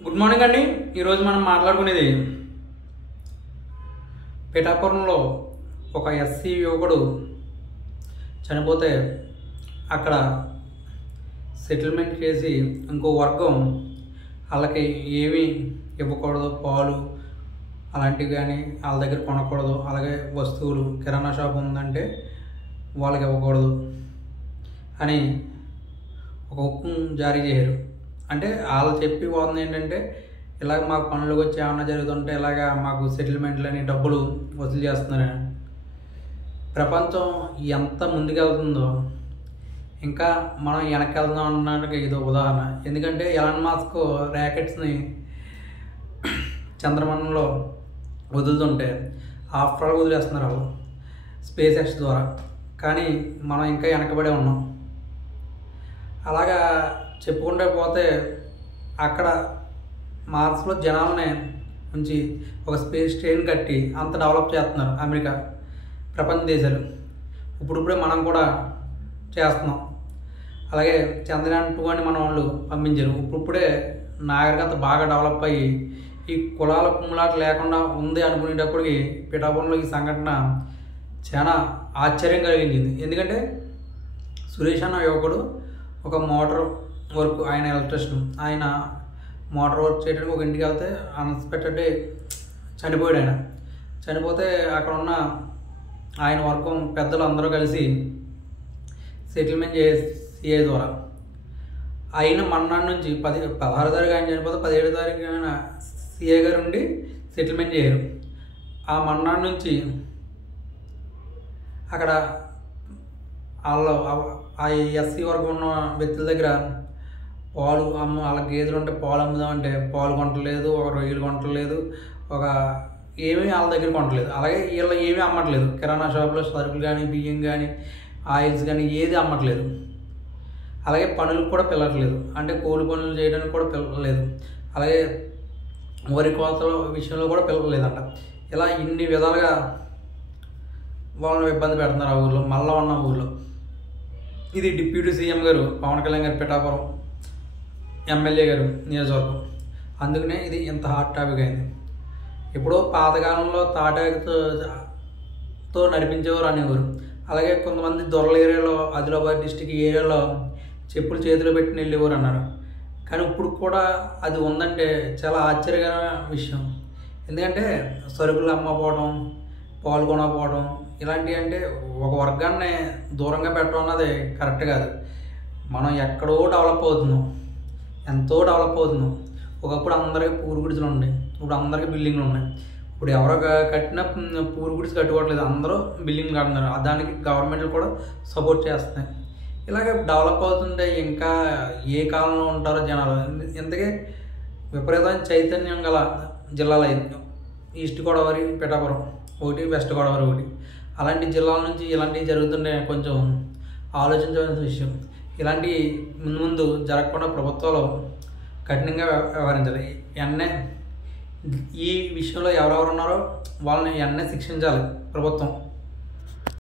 Good morning అండి. ఈరోజు మనం మాట్లాడుకునేది పిఠాపురంలో ఒక ఎస్సీ యువకుడు చనిపోతే అక్కడ సెటిల్మెంట్ చేసి ఇంకో వర్గం వాళ్ళకి ఏమీ ఇవ్వకూడదు, పాలు అలాంటివి కానీ వాళ్ళ దగ్గర కొనకూడదు, అలాగే వస్తువులు కిరాణా షాప్ ఉందంటే వాళ్ళకి ఇవ్వకూడదు అని ఒక హుకుం జారీ చేయరు. అంటే వాళ్ళు చెప్పి పోతుంది ఏంటంటే ఇలాగ మాకు పనులకు వచ్చి ఏమన్నా జరుగుతుంటే ఇలాగ మాకు సెటిల్మెంట్లని డబ్బులు వసూలు చేస్తున్నారని. ప్రపంచం ఎంత ముందుకెళ్తుందో ఇంకా మనం వెనక్కి వెళ్తున్నాం అన్నట్టుగా ఇది ఉదాహరణ. ఎందుకంటే ఎలాన్ మస్క్ ర్యాకెట్స్ని చంద్రమండలంలో వదులుతుంటే ఆఫ్టర్ ఆల్ వదిలేస్తున్నారు వాళ్ళు స్పేస్ ఎక్స్ ద్వారా. కానీ మనం ఇంకా వెనకబడే ఉన్నాం. అలాగా చెప్పుకుంటే పోతే అక్కడ మార్స్లో జనాలని ఉంచి ఒక స్పేస్ స్టేషన్ కట్టి అంత డెవలప్ చేస్తున్నారు అమెరికా, ప్రపంచ దేశాలు. ఇప్పుడిప్పుడే మనం కూడా చేస్తున్నాం. అలాగే చంద్రయాన్ 2 అని మన వాళ్ళు పంపించారు. ఇప్పుడిప్పుడే నాగరికత బాగా డెవలప్ అయ్యి ఈ కులాల కుమ్ములాట లేకుండా ఉంది అనుకునేటప్పటికి పిఠాపురంలో ఈ సంఘటన చాలా ఆశ్చర్యం కలిగించింది. ఎందుకంటే సురేష్ అన్న యువకుడు ఒక మోటార్ వర్క్, ఆయన ఎలక్ట్రిషియన్, ఆయన మోటార్ వర్క్ చేయడానికి ఒక ఇంటికి వెళ్తే అన్ఎక్స్పెక్టెడ్ చనిపోయాడు. ఆయన చనిపోతే అక్కడ ఉన్న ఆయన వర్గం పెద్దలు అందరూ కలిసి సెటిల్మెంట్ సిఐ ద్వారా ఆయన మన్నాడు నుంచి 16 తారీఖు ఆయన చనిపోతే 17 తారీఖు ఆయన సిఐ గారు ఉండి సెటిల్మెంట్ చేయరు. ఆ మన్నాడు నుంచి అక్కడ వాళ్ళు ఆ ఎస్సీ వర్గం ఉన్న వ్యక్తుల దగ్గర పాలు వాళ్ళ గేదెలు ఉంటే పాలు అమ్ముదామంటే పాలు కొనట్లేదు, ఒక రొయ్యలు కొనట్లేదు, ఒక ఏమీ వాళ్ళ దగ్గర కొనట్లేదు. అలాగే వీళ్ళు ఏమీ అమ్మట్లేదు. కిరాణా షాప్లో సరుకులు కానీ బియ్యం కానీ ఆయిల్స్ కానీ ఏది అమ్మట్లేదు. అలాగే పనులకు కూడా పిల్లట్లేదు, అంటే కూలి పనులు చేయడానికి కూడా పిల్లలేదు. అలాగే వరి కోతల విషయంలో కూడా పిల్లలేదంట. ఇలా ఇన్ని విధాలుగా వాళ్ళని ఇబ్బంది పెడుతున్నారు ఆ ఊళ్ళో, మళ్ళా ఉన్న ఊళ్ళో. ఇది డిప్యూటీ సీఎం గారు పవన్ కళ్యాణ్ గారు పిఠాపురం ఎమ్మెల్యే గారు నియోజకవర్గం. అందుకనే ఇది ఇంత హాట్ టాపిక్ అయింది. ఇప్పుడు పాతకాలంలో తాటాకుతో నడిపించేవారు అనేవారు. అలాగే కొంతమంది దొరల ఏరియాలో ఆదిలాబాద్ డిస్టిక్ ఏరియాలో చెప్పులు చేతిలో పెట్టి వెళ్ళేవారు అన్నారు. కానీ ఇప్పుడు కూడా అది ఉందంటే చాలా ఆశ్చర్యకరమైన విషయం. ఎందుకంటే సరుకులు అమ్మకపోవడం, పాల్గొనకపోవడం ఇలాంటివి అంటే ఒక వర్గాన్ని దూరంగా పెట్టడం అన్నది కరెక్ట్ కాదు. మనం ఎక్కడో డెవలప్ అవుతున్నాం, ఎంతో డెవలప్ అవుతున్నాం. ఒకప్పుడు అందరికీ పూరు గుడిసెలు ఉన్నాయి, ఇప్పుడు అందరికీ బిల్డింగ్లు ఉన్నాయి. ఇప్పుడు ఎవరో కట్టినా పూరు గుడిసె కట్టుకోవట్లేదు, అందరూ బిల్డింగ్లు కడుతున్నారు. దానికి గవర్నమెంట్లు కూడా సపోర్ట్ చేస్తున్నాయి. ఇలాగే డెవలప్ అవుతుంటే ఇంకా ఏ కాలంలో ఉంటారో జనాలు. ఇంతకీ విపరీతమైన చైతన్యం గల జిల్లాలు ఈస్ట్ గోదావరి, పిఠాపురం ఒకటి, వెస్ట్ గోదావరి ఒకటి. అలాంటి జిల్లాల నుంచి ఇలాంటివి జరుగుతుంటే కొంచెం ఆలోచించవలసిన విషయం. ఇలాంటి ముందు జరగకుండా ప్రభుత్వాలు కఠినంగా వ్యవహరించాలి. ఈ విషయంలో ఎవరెవరు ఉన్నారో వాళ్ళని శిక్షించాలి ప్రభుత్వం.